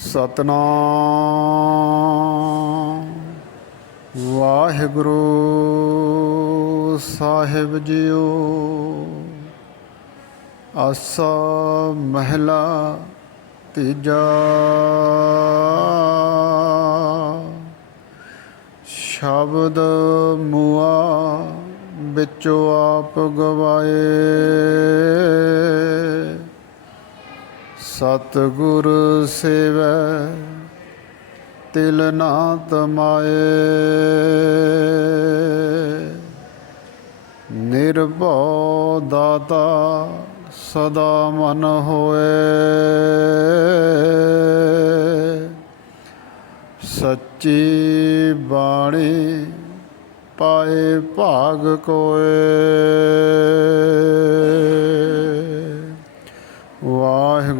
ਸਤਨਾਮ। ਵਾਹਿਗੁਰੂ ਸਾਹਿਬ ਜੀਓ ਆਸਾ ਮਹਿਲਾ ਤੀਜਾ। ਸ਼ਬਦ ਮੁਆ ਵਿੱਚੋਂ ਆਪ ਗਵਾਏ। ਸਤਿਗੁਰ ਸੇਵੈ, ਤਿਲ ਨਾ ਤਮਾਏ ਨਿਰਭਉ ਦਾਤਾ ਸਦਾ ਮਨ ਹੋਏ। ਸੱਚੀ ਬਾਣੀ ਪਾਏ ਭਾਗ ਕੋਏ।